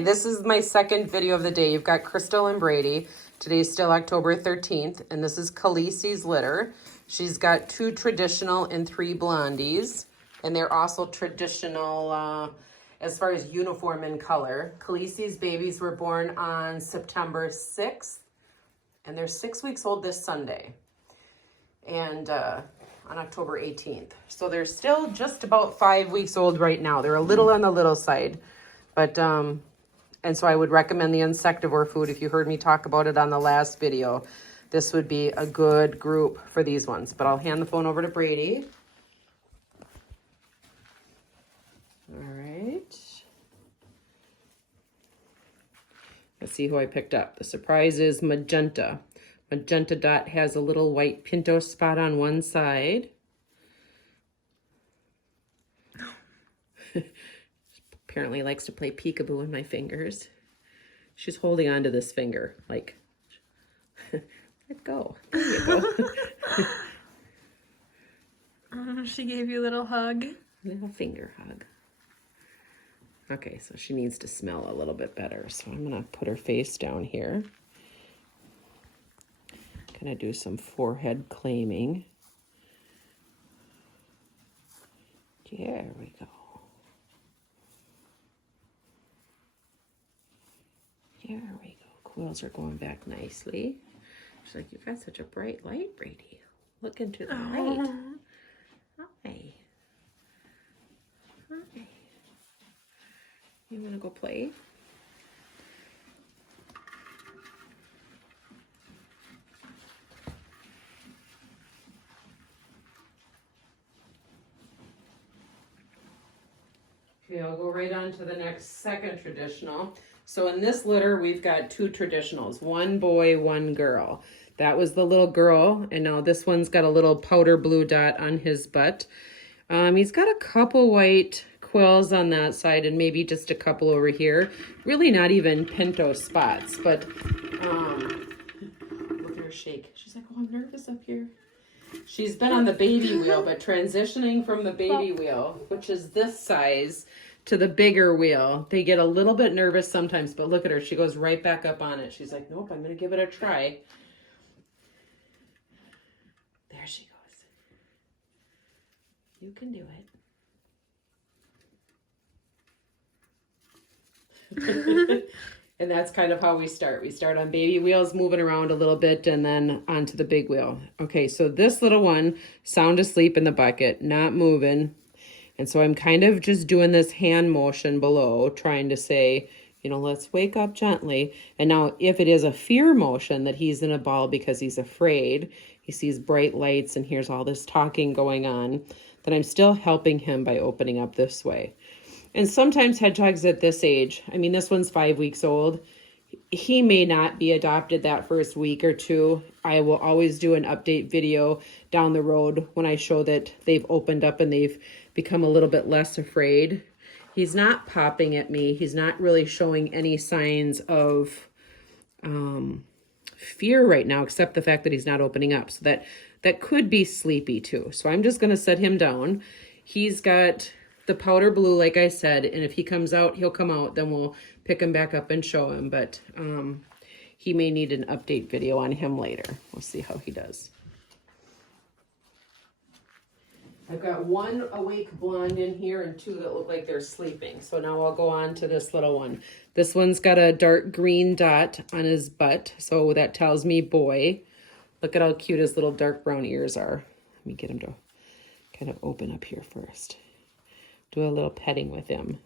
This is my second video of the day. You've got Crystal and Brady. Today's still October 13th, and this is Kalesi's litter. She's got 2 traditional and 3 blondies, and they're also traditional as far as uniform in color. Kalesi's babies were born on September 6th, and they're 6 weeks old this Sunday, and on October 18th. So they're still just about 5 weeks old right now. They're a little on the little side, but and so I would recommend the insectivore food. If you heard me talk about it on the last video, this would be a good group for these ones. But I'll hand the phone over to Brady. All right. Let's see who I picked up. The surprise is Magenta. Magenta Dot has a little white pinto spot on one side. Apparently likes to play peekaboo in my fingers. She's holding on to this finger, like, let go. There you go. She gave you a little hug. Little finger hug. Okay, so she needs to smell a little bit better. So I'm gonna put her face down here. Gonna do some forehead claiming. There we go. There we go. Quills are going back nicely. She's like, you've got such a bright light, Brady. Look into the light. Hi. Hi. You want to go play? Okay, I'll go right on to the next second traditional. So in this litter, we've got 2 traditionals, 1 boy, 1 girl. That was the little girl, and now this one's got a little powder blue dot on his butt. He's got a couple white quills on that side and maybe just a couple over here. Really not even pinto spots, but look at her shake. She's like, oh, I'm nervous up here. She's been on the baby wheel, but transitioning from the baby wheel, which is this size, to the bigger wheel, they get a little bit nervous sometimes, but look at her. She goes right back up on it. She's like, nope, I'm going to give it a try. There she goes. You can do it. And that's kind of how we start. We start on baby wheels, moving around a little bit, and then onto the big wheel. Okay, so this little one, sound asleep in the bucket, not moving. And so I'm kind of just doing this hand motion below, trying to say, you know, let's wake up gently. And now if it is a fear motion that he's in a ball because he's afraid, he sees bright lights and hears all this talking going on, then I'm still helping him by opening up this way. And sometimes hedgehogs at this age, I mean, this one's 5 weeks old. He may not be adopted that first week or 2. I will always do an update video down the road when I show that they've opened up and they've become a little bit less afraid. He's not popping at me. He's not really showing any signs of fear right now, except the fact that he's not opening up. So that could be sleepy too. So I'm just going to set him down. He's got the powder blue, like I said, and if he comes out, he'll come out. Then we'll pick him back up and show him. But he may need an update video on him later. We'll see how he does. I've got 1 awake blonde in here and 2 that look like they're sleeping. So now I'll go on to this little one. This one's got a dark green dot on his butt. So that tells me boy. Look at how cute his little dark brown ears are. Let me get him to kind of open up here first. Do a little petting with him.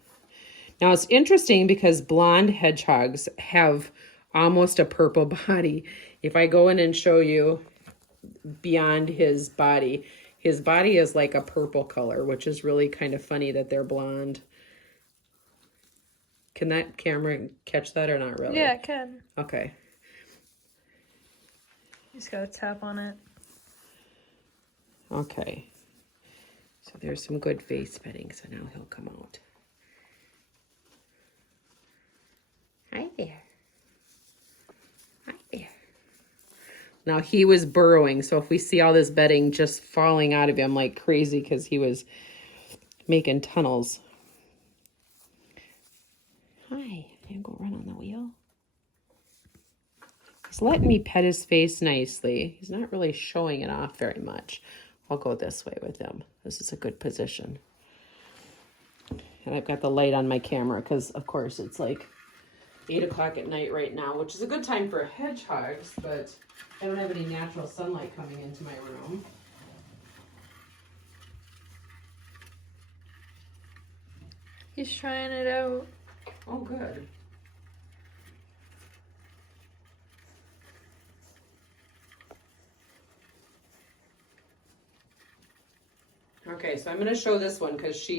Now it's interesting because blonde hedgehogs have almost a purple body. If I go in and show you beyond his body is like a purple color, which is really kind of funny that they're blonde. Can that camera catch that or not really? Yeah, it can. Okay. You just gotta tap on it. Okay. So there's some good face petting, so now he'll come out. Hi there. Hi there. Now he was burrowing, so if we see all this bedding just falling out of him like crazy because he was making tunnels. Hi, I'm going Don't run on the wheel. He's letting me pet his face nicely. He's not really showing it off very much. I'll go this way with him. This is a good position. And I've got the light on my camera because, of course, it's like 8 o'clock at night right now, which is a good time for hedgehogs, but I don't have any natural sunlight coming into my room. He's trying it out. Oh, good. Okay, so I'm going to show this one because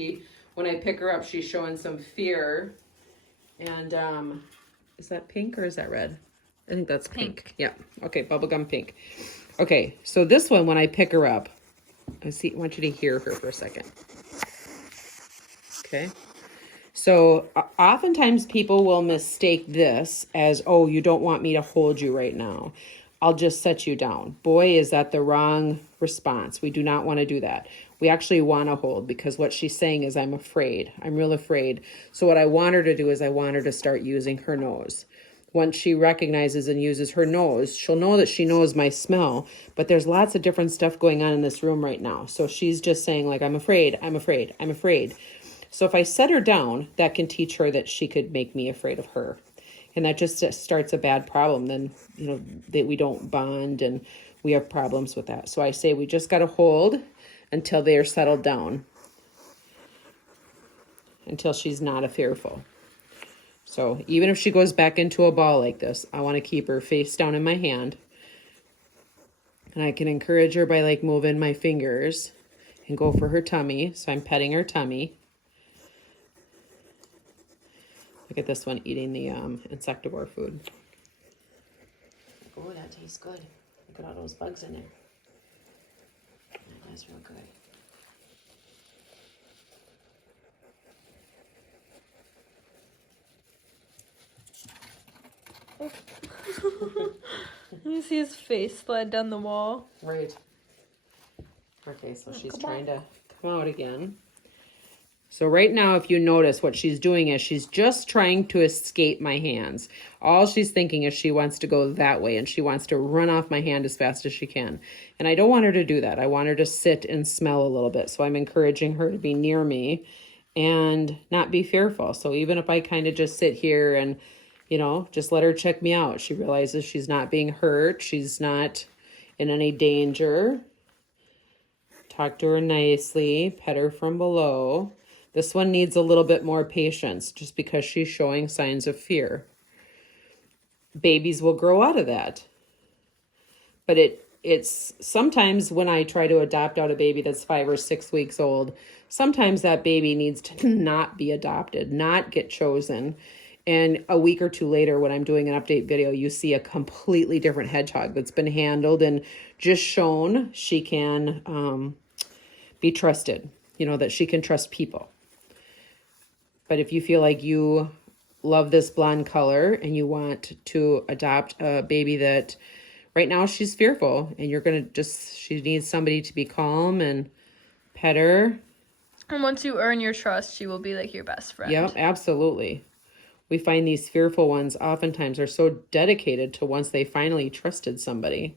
when I pick her up, she's showing some fear. And is that pink or is that red? I think that's pink. Yeah. Okay, bubblegum pink. Okay, so this one, when I pick her up, I want you to hear her for a second. Okay. So oftentimes people will mistake this as, oh, you don't want me to hold you right now. I'll just set you down. Boy, is that the wrong response. We do not want to do that. We actually want to hold because what she's saying is, I'm afraid. I'm real afraid. So what I want her to do is I want her to start using her nose. Once she recognizes and uses her nose, she'll know that she knows my smell, but there's lots of different stuff going on in this room right now. So she's just saying like, I'm afraid, I'm afraid, I'm afraid. So if I set her down, that can teach her that she could make me afraid of her. And that just starts a bad problem. Then, you know, that we don't bond and we have problems with that. So I say we just got to hold until they are settled down. Until she's not fearful. So even if she goes back into a ball like this, I want to keep her face down in my hand. And I can encourage her by like moving my fingers and go for her tummy. So I'm petting her tummy. Look at this one eating the insectivore food. Oh, that tastes good. Look at all those bugs in there. That's real good. You see his face slide down the wall. Right. Okay, so she's trying to come out again. So right now, if you notice, what she's doing is she's just trying to escape my hands. All she's thinking is she wants to go that way and she wants to run off my hand as fast as she can. And I don't want her to do that. I want her to sit and smell a little bit. So I'm encouraging her to be near me and not be fearful. So even if I kind of just sit here and, you know, just let her check me out. She realizes she's not being hurt. She's not in any danger. Talk to her nicely. Pet her from below. This one needs a little bit more patience just because she's showing signs of fear. Babies will grow out of that. But it's sometimes when I try to adopt out a baby that's 5 or 6 weeks old, sometimes that baby needs to not be adopted, not get chosen. And a week or two later, when I'm doing an update video, you see a completely different hedgehog that's been handled and just shown she can be trusted, you know, that she can trust people. But if you feel like you love this blonde color and you want to adopt a baby that right now she's fearful and you're going to she needs somebody to be calm and pet her. And once you earn your trust, she will be like your best friend. Yep, absolutely. We find these fearful ones oftentimes are so dedicated to once they finally trusted somebody.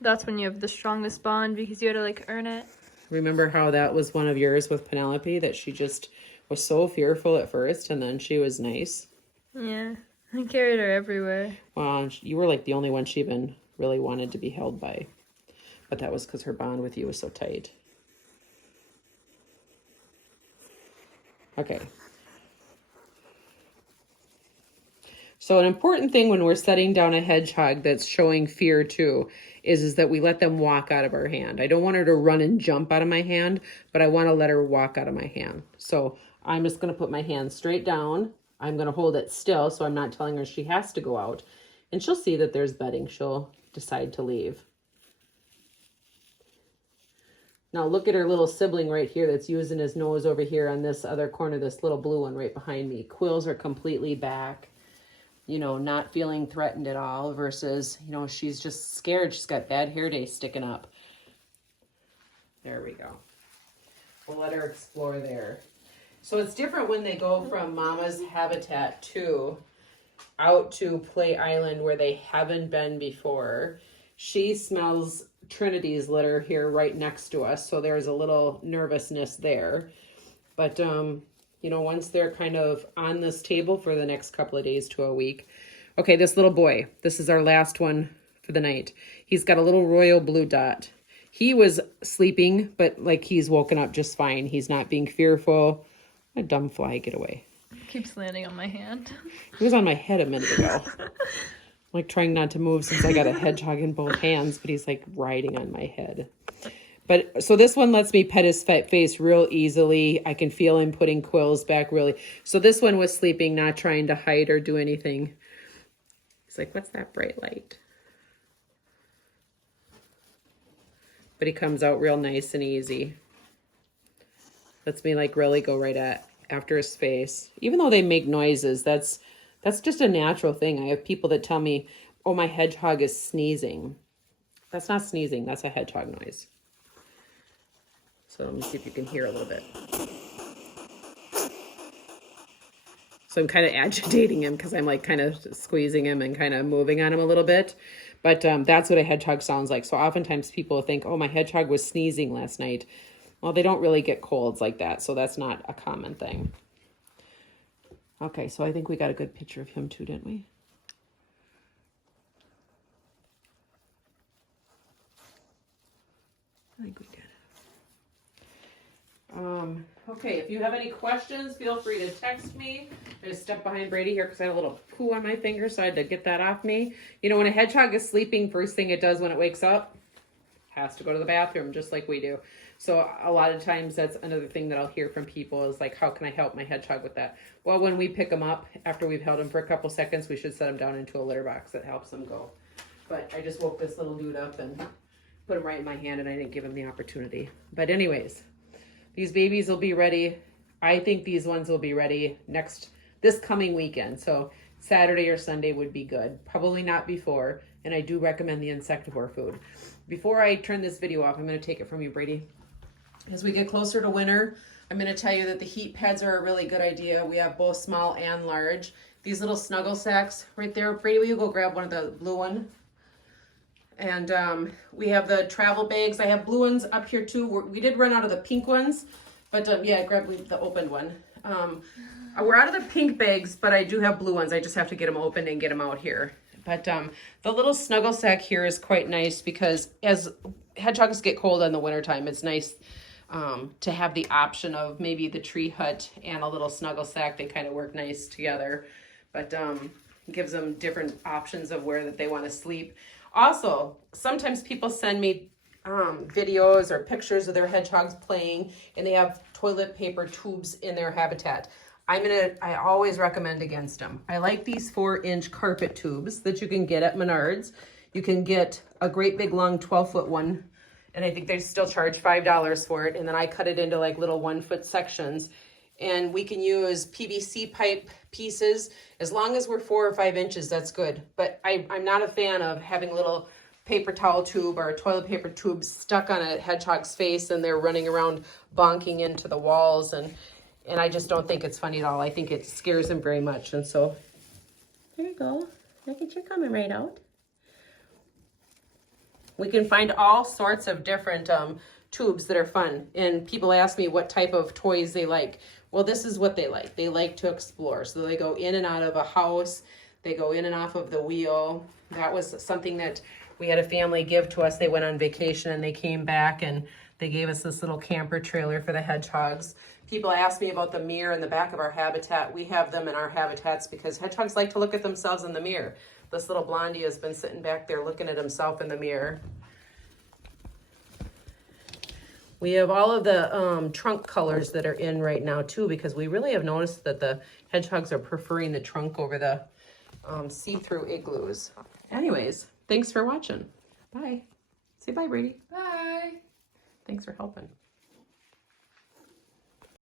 That's when you have the strongest bond because you had to like earn it. Remember how that was one of yours with Penelope, that she just was so fearful at first and then she was nice? Yeah, I carried her everywhere. Well, you were like the only one she even really wanted to be held by. But that was because her bond with you was so tight. Okay. So an important thing when we're setting down a hedgehog that's showing fear too is that we let them walk out of our hand. I don't want her to run and jump out of my hand, but I want to let her walk out of my hand. So I'm just going to put my hand straight down. I'm going to hold it still so I'm not telling her she has to go out. And she'll see that there's bedding. She'll decide to leave. Now look at her little sibling right here that's using his nose over here on this other corner, this little blue one right behind me. Quills are completely back. You know, not feeling threatened at all versus, you know, she's just scared. She's got bad hair days sticking up. There we go. We'll let her explore there. So it's different when they go from mama's habitat to out to Play Island where they haven't been before. She smells Trinity's litter here right next to us, so there's a little nervousness there. But, you know, once they're kind of on this table for the next couple of days to a week. Okay, this little boy, this is our last one for the night. He's got a little royal blue dot. He was sleeping, but like he's woken up just fine. He's not being fearful. A dumb fly, get away. Keeps landing on my hand. He was on my head a minute ago. Like trying not to move since I got a hedgehog in both hands, but he's like riding on my head. But so this one lets me pet his face real easily. I can feel him putting quills back really. So this one was sleeping, not trying to hide or do anything. He's like, what's that bright light? But he comes out real nice and easy. Lets me like really go right after his face. Even though they make noises, that's just a natural thing. I have people that tell me, oh, my hedgehog is sneezing. That's not sneezing, that's a hedgehog noise. So let me see if you can hear a little bit. So I'm kind of agitating him because I'm like kind of squeezing him and kind of moving on him a little bit. But that's what a hedgehog sounds like. So oftentimes people think, oh, my hedgehog was sneezing last night. Well, they don't really get colds like that. So that's not a common thing. Okay, so I think we got a good picture of him too, didn't we? I think we did. Okay, if you have any questions, feel free to text me. I just stepped behind Brady here because I had a little poo on my finger, so I had to get that off me. You know, when a hedgehog is sleeping, first thing it does when it wakes up, has to go to the bathroom, just like we do. So a lot of times that's another thing that I'll hear from people is like, how can I help my hedgehog with that? Well, when we pick them up, after we've held them for a couple seconds, we should set them down into a litter box that helps them go. But I just woke this little dude up and put him right in my hand, and I didn't give him the opportunity. But anyways, these babies will be ready. I think these ones will be ready this coming weekend. So Saturday or Sunday would be good. Probably not before. And I do recommend the insectivore food. Before I turn this video off, I'm going to take it from you, Brady. As we get closer to winter, I'm going to tell you that the heat pads are a really good idea. We have both small and large. These little snuggle sacks right there. Brady, will you go grab one of the blue one? And we have the travel bags. I have blue ones up here too. We did run out of the pink ones, but yeah, grab the opened one. We're out of the pink bags, but I do have blue ones. I just have to get them opened and get them out here. But the little snuggle sack here is quite nice because as hedgehogs get cold in the wintertime, it's nice to have the option of maybe the tree hut and a little snuggle sack. They kind of work nice together, but gives them different options of where that they want to sleep. Also, sometimes people send me videos or pictures of their hedgehogs playing, and they have toilet paper tubes in their habitat. I always recommend against them. I like these 4-inch carpet tubes that you can get at Menards. You can get a great big long 12-foot one, and I think they still charge $5 for it. And then I cut it into like little 1-foot sections. And we can use PVC pipe pieces. As long as we're 4 or 5 inches, that's good. But I'm not a fan of having a little paper towel tube or a toilet paper tube stuck on a hedgehog's face and they're running around bonking into the walls. And I just don't think it's funny at all. I think it scares them very much. And so, there you go. Look at you coming right out. We can find all sorts of different tubes that are fun. And people ask me what type of toys they like. Well, this is what they like. They like to explore. So they go in and out of a house. They go in and off of the wheel. That was something that we had a family give to us. They went on vacation and they came back and they gave us this little camper trailer for the hedgehogs. People ask me about the mirror in the back of our habitat. We have them in our habitats because hedgehogs like to look at themselves in the mirror. This little blondie has been sitting back there looking at himself in the mirror. We have all of the trunk colors that are in right now too, because we really have noticed that the hedgehogs are preferring the trunk over the see-through igloos. Anyways, thanks for watching. Bye. Say bye, Brady. Bye. Thanks for helping.